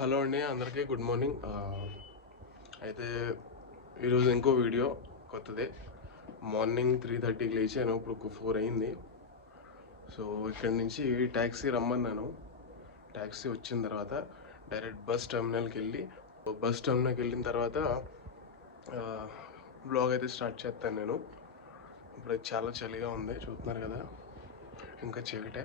Hello అండి, అందరికీ good morning. అయితే ఈరోజు ఇంకో వీడియో కొత్తదే. మార్నింగ్ 3:30కి లేచాను, ఇప్పుడు 4 అయింది. సో ఇక్కడి నుంచి ట్యాక్సీ రమ్మన్నాను. ట్యాక్సీ వచ్చిన తర్వాత డైరెక్ట్ బస్ టెర్మినల్కి వెళ్ళిన తర్వాత బ్లాగ్ అయితే స్టార్ట్ చేస్తాను నేను. ఇప్పుడు చాలా చలిగా ఉంది, చూస్తున్నారు కదా, ఇంకా చీకటే.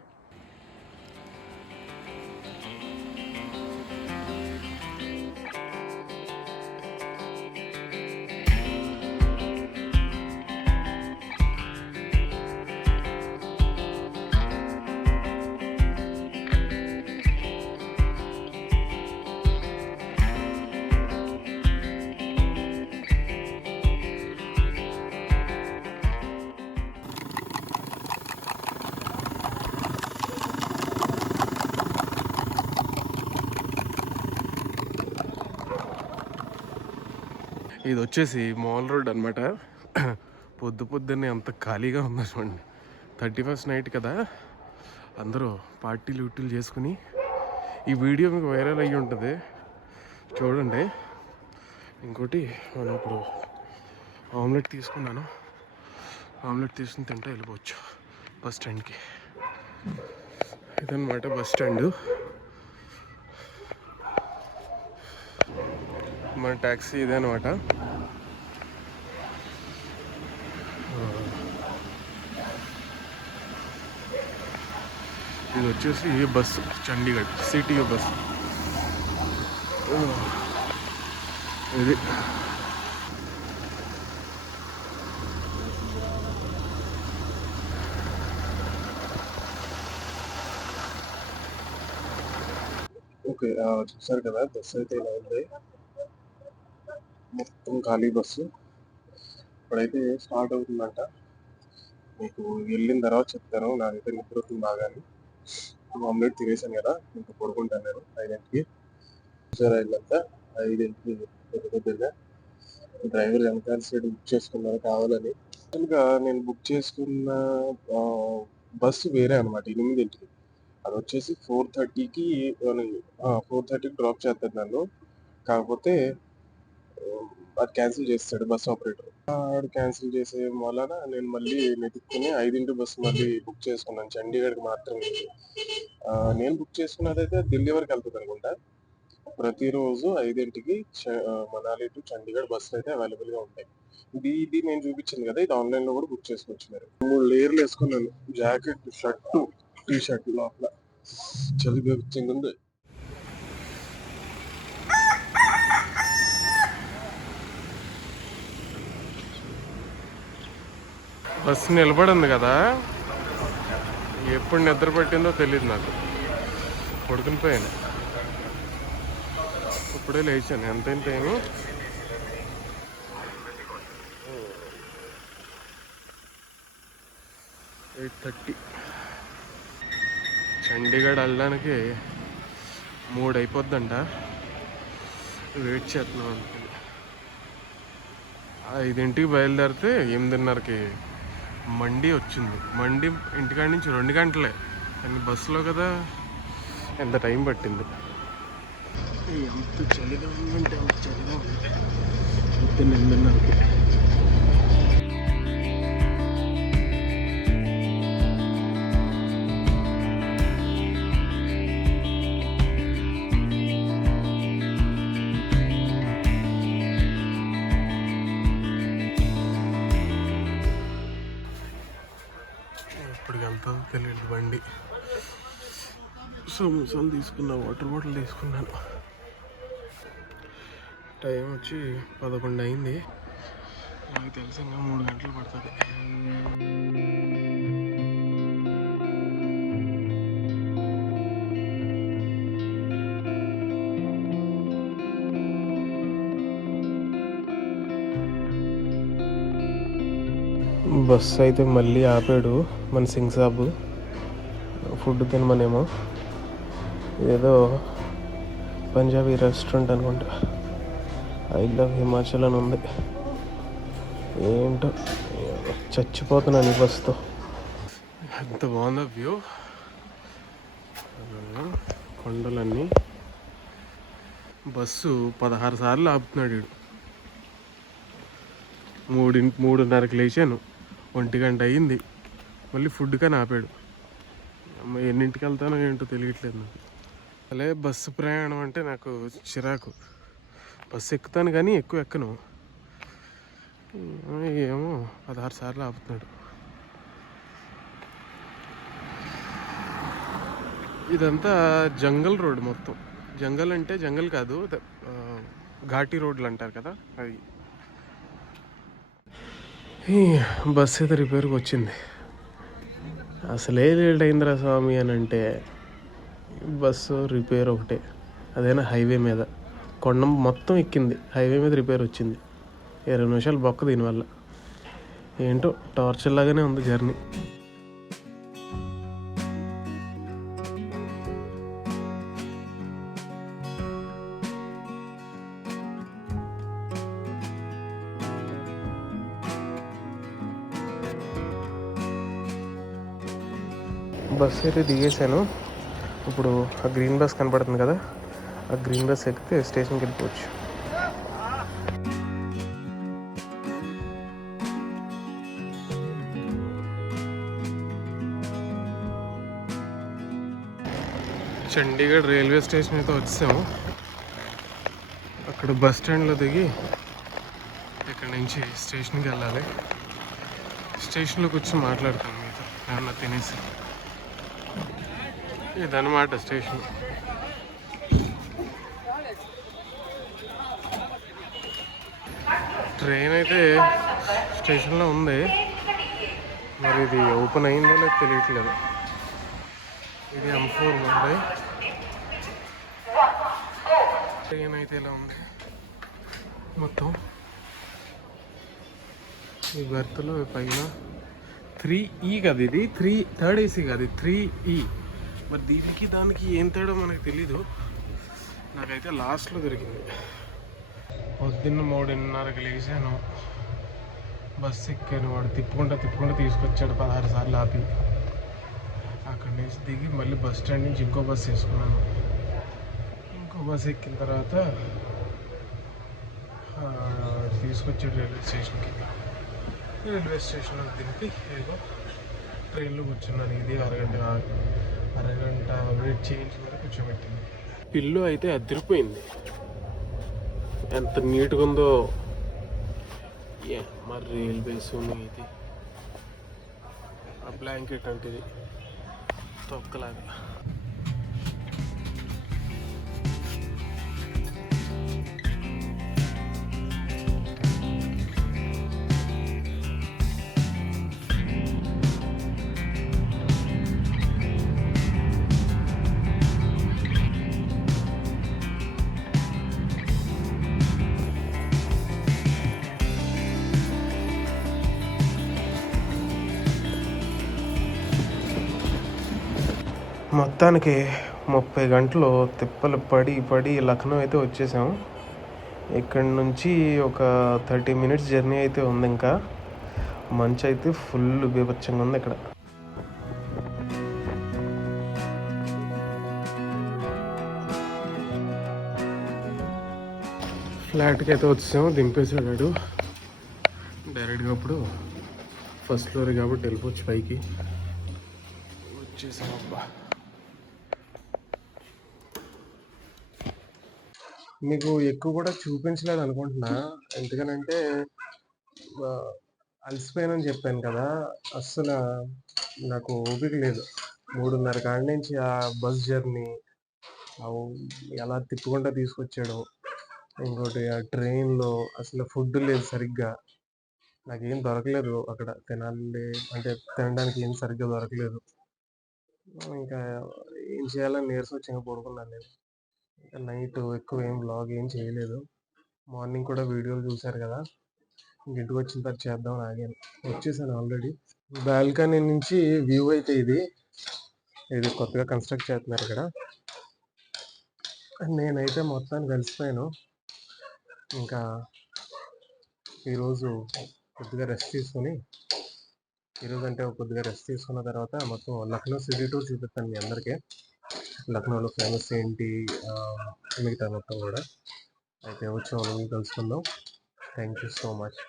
ఇది వచ్చేసి మాల్ రోడ్ అనమాట. పొద్దున్నే అంత ఖాళీగా ఉంది చూడండి. 31st నైట్ కదా, అందరూ పార్టీలు చేసుకుని ఈ వీడియో మీకు వైరల్ అయ్యి ఉంటుంది, చూడండి. ఇంకోటి మనం ఇప్పుడు ఆమ్లెట్ తీసుకున్నాను. ఆమ్లెట్ తీసుకుని తింటే వెళ్ళిపోవచ్చు బస్ స్టాండ్కి. ఇదన్నమాట బస్ స్టాండ్. మన ట్యాక్సీ ఇదే అనమాట. ఇది వచ్చేసి బస్సు, చండీగఢ్ సిటీ బస్సు ఇది. ఓకే, చూసారు కదా, బస్సు అయితే ఇలా ఉంది, మొత్తం ఖాళీ బస్సు. ఇప్పుడైతే స్టార్ట్ అవుతుందంట. మీకు వెళ్ళిన తర్వాత చెప్తాను. నాకైతే నిద్ర అవుతుంది బాగానే. ఆమ్లెట్ తినేసాను కదా, ఇంకా పడుకుంటాను నేను 5ంటికి. చూసారా ఇల్లంతా 5ంటికి పొద్దుగా. డ్రైవర్ వెనకాల సైడ్ బుక్ చేసుకున్నారు కావాలని. యాక్చువల్గా నేను బుక్ చేసుకున్న బస్సు వేరే అనమాట, 8ంటికి. అది వచ్చేసి 4:30కి 4:30కి డ్రాప్ చేస్తాడు నన్ను. కాకపోతే అది క్యాన్సిల్ చేస్తాడు బస్ ఆపరేటర్. ఆడు క్యాన్సిల్ చేసే వలన నేను మళ్ళీ వెతుక్కుని 5ంటి బస్సు మళ్ళీ బుక్ చేసుకున్నాను, చండీగఢ్కి మాత్రమే. నేను బుక్ చేసుకున్నదైతే ఢిల్లీ వరకు వెళ్తుంది అనుకుంటా. ప్రతిరోజు 5ంటికి మనాలి టు చండీగఢ్ బస్సులు అయితే అవైలబుల్గా ఉంటాయి. ఇది నేను చూపించింది కదా, ఇది ఆన్లైన్లో కూడా బుక్ చేసుకోవచ్చు. మీరు 3 లేయర్లు వేసుకున్నాను, జాకెట్, షర్టు, టీ షర్ట్. లోపల చలి బెచ్చింది ఉంది. బస్సు నిలబడింది కదా, ఎప్పుడు నిద్ర పట్టిందో తెలియదు నాకు. పడుకుని పోయాను, ఇప్పుడే లేచాను. ఎంతైనా టైము 8:30. చండీగఢ్ వెళ్ళడానికి 3 అయిపోద్దంట. వెయిట్ చేస్తున్నాం అనుకుని 5ంటికి బయలుదేరితే 8:30కి మండి వచ్చింది. మండి ఇంటికాడి నుంచి 2 గంటలే, కానీ బస్సులో కదా ఎంత టైం పట్టింది. ఎంత చలిగా ఉందంటే అంత చలిగా ఉంది. 8:30కి ఎప్పటికి వెళ్తుందో తెలియదు బండి. సమోసాలు తీసుకున్నా, వాటర్ బాటిల్ తీసుకున్నాను. టైం వచ్చి 11 అయింది. నాకు తెలిసి ఇంకా 3 గంటలు పడుతుంది. బస్సు అయితే మళ్ళీ ఆపాడు మన సింగ్ సాబు, ఫుడ్ తినమనేమో. ఏదో పంజాబీ రెస్టారెంట్ అనుకుంటా, ఐ లవ్ హిమాచల్ అని ఉంది. ఏంటో చచ్చిపోతున్నాను ఈ బస్సుతో. ఎంత బాగుందో వ్యూ, కొండలన్నీ బస్సు 16 సార్లు ఆపుతున్నాడు వీడు. 3:30కి లేచాను, 1 గంట అయ్యింది, మళ్ళీ ఫుడ్ కానీ ఆపాడు. ఎన్నింటికి వెళ్తానో ఏంటో తెలియట్లేదు నాకు. అలే బస్సు ప్రయాణం అంటే నాకు చిరాకు. బస్సు ఎక్కుతాను కానీ ఎక్కువ ఎక్కను. ఏమో 16 సార్లు ఆపుతున్నాడు. ఇదంతా జంగల్ రోడ్ మొత్తం. జంగల్ అంటే జంగల్ కాదు, ఘాటీ రోడ్లు అంటారు కదా అవి. బస్సు అయితే రిపేర్కి వచ్చింది. అసలే లేట్ అయిందిరా స్వామి అని అంటే బస్సు రిపేర్ ఒకటే, అదైనా హైవే మీద. కొండ మొత్తం ఎక్కింది, హైవే మీద రిపేర్ వచ్చింది. 20 నిమిషాలు బొక్క దీనివల్ల. ఏంటో టార్చర్ లాగానే ఉంది జర్నీ. బస్ అయితే దిగేసాను. ఇప్పుడు ఆ గ్రీన్ బస్ కనపడుతుంది కదా, ఆ గ్రీన్ బస్ ఎక్కితే స్టేషన్కి వెళ్ళిపోవచ్చు. చండీగఢ్ రైల్వే స్టేషన్ అయితే వచ్చాము. అక్కడ బస్ స్టాండ్లో దిగి ఇక్కడ నుంచి స్టేషన్కి వెళ్ళాలి. స్టేషన్లో కూర్చొని మాట్లాడతాను మీతో ఏమన్నా తినేసి. ఇదన్నమాట స్టేషన్. ట్రైన్ అయితే స్టేషన్లో ఉంది, మరి ఇది ఓపెన్ అయిందో లేదో తెలియట్లేదు. ఇది M4 ముంబై. ట్రైన్ అయితే ఇలా ఉంది మొత్తం. ఈ బెర్త్లో పైన 3E కదా, ఇది 3 AC కాదు, 3E. మరి దీనికి దానికి ఏం తేడా మనకు తెలీదు. నాకైతే లాస్ట్లో దొరికింది. పొద్దున్న 3:30కి లేచాను, బస్సు ఎక్కాను. వాడు తిప్పుకుంటా తీసుకొచ్చాడు 16 సార్లు ఆపి. అక్కడి నుంచి దిగి మళ్ళీ బస్ స్టాండ్ నుంచి ఇంకో బస్సు వేసుకున్నాను. ఇంకో బస్సు ఎక్కిన తర్వాత తీసుకొచ్చాడు రైల్వే స్టేషన్కి. రైల్వే స్టేషన్లో దింపి ఏదో ట్రైన్లో కూర్చున్నాను. ఇది అరగంట వెయిట్ చేయించి వరకు కూర్చోబెట్టింది. పిల్లు అయితే అదిరిపోయింది, ఎంత నీట్గా ఉందో. మరి రైల్వేస్ ఇది ఆ బ్లాంకెట్ అంటే ఇది తొక్కలాగా. మొత్తానికి 30 గంటలు తిప్పలు పడి లక్నో అయితే వచ్చేసాము. ఇక్కడి నుంచి ఒక 30 మినిట్స్ జర్నీ అయితే ఉంది. ఇంకా మంచు అయితే ఫుల్ బీభత్సంగా ఉంది ఇక్కడ. ఫ్లాట్కి అయితే వచ్చాము, దింపేసాడు డైరెక్ట్గా. అప్పుడు ఫస్ట్ ఫ్లోర్ కాబట్టి వెళ్ళిపోవచ్చు పైకి. వచ్చేసాం. అబ్బా, మీకు ఎక్కువ కూడా చూపించలేదు అనుకుంటున్నా, ఎందుకనంటే అలసిపోయానని చెప్పాను కదా. అస్సలు నాకు ఓపిక లేదు. 3:30 కాడి నుంచి ఆ బస్ జర్నీ, ఎలా తిప్పుకుంటా తీసుకొచ్చాడు. ఇంకోటి ఆ ట్రైన్లో అసలు ఫుడ్ లేదు సరిగ్గా. నాకేం దొరకలేదు అక్కడ తినాలి అంటే, తినడానికి ఏం సరిగ్గా దొరకలేదు. ఇంకా ఏం చేయాలని నీరసం వచ్చి ఇంకా పడుకున్నాను నేను. నైట్ ఎక్కువ ఏం వ్లాగ్ ఏం చేయలేదు. మార్నింగ్ కూడా వీడియోలు చూశారు కదా, ఇంటికి వచ్చిన తర్వాత చేద్దాం ఆగాను. వచ్చేసాను ఆల్రెడీ. బాల్కనీ నుంచి వ్యూ అయితే ఇది కొత్తగా కన్స్ట్రక్ట్ చేస్తున్నారు ఇక్కడ. నేనైతే మొత్తానికి కలిసిపోయాను. ఇంకా ఈరోజు కొద్దిగా రెస్ట్ తీసుకుని, కొద్దిగా రెస్ట్ తీసుకున్న తర్వాత మొత్తం లక్నో సిటీ టూర్ చూపిస్తాను మీ అందరికీ. లక్నోలో ఫేమస్ ఏంటి, మిగతా మొత్తం కూడా. అయితే వచ్చే వాళ్ళని కలుసుకుందాం. Thank you so much.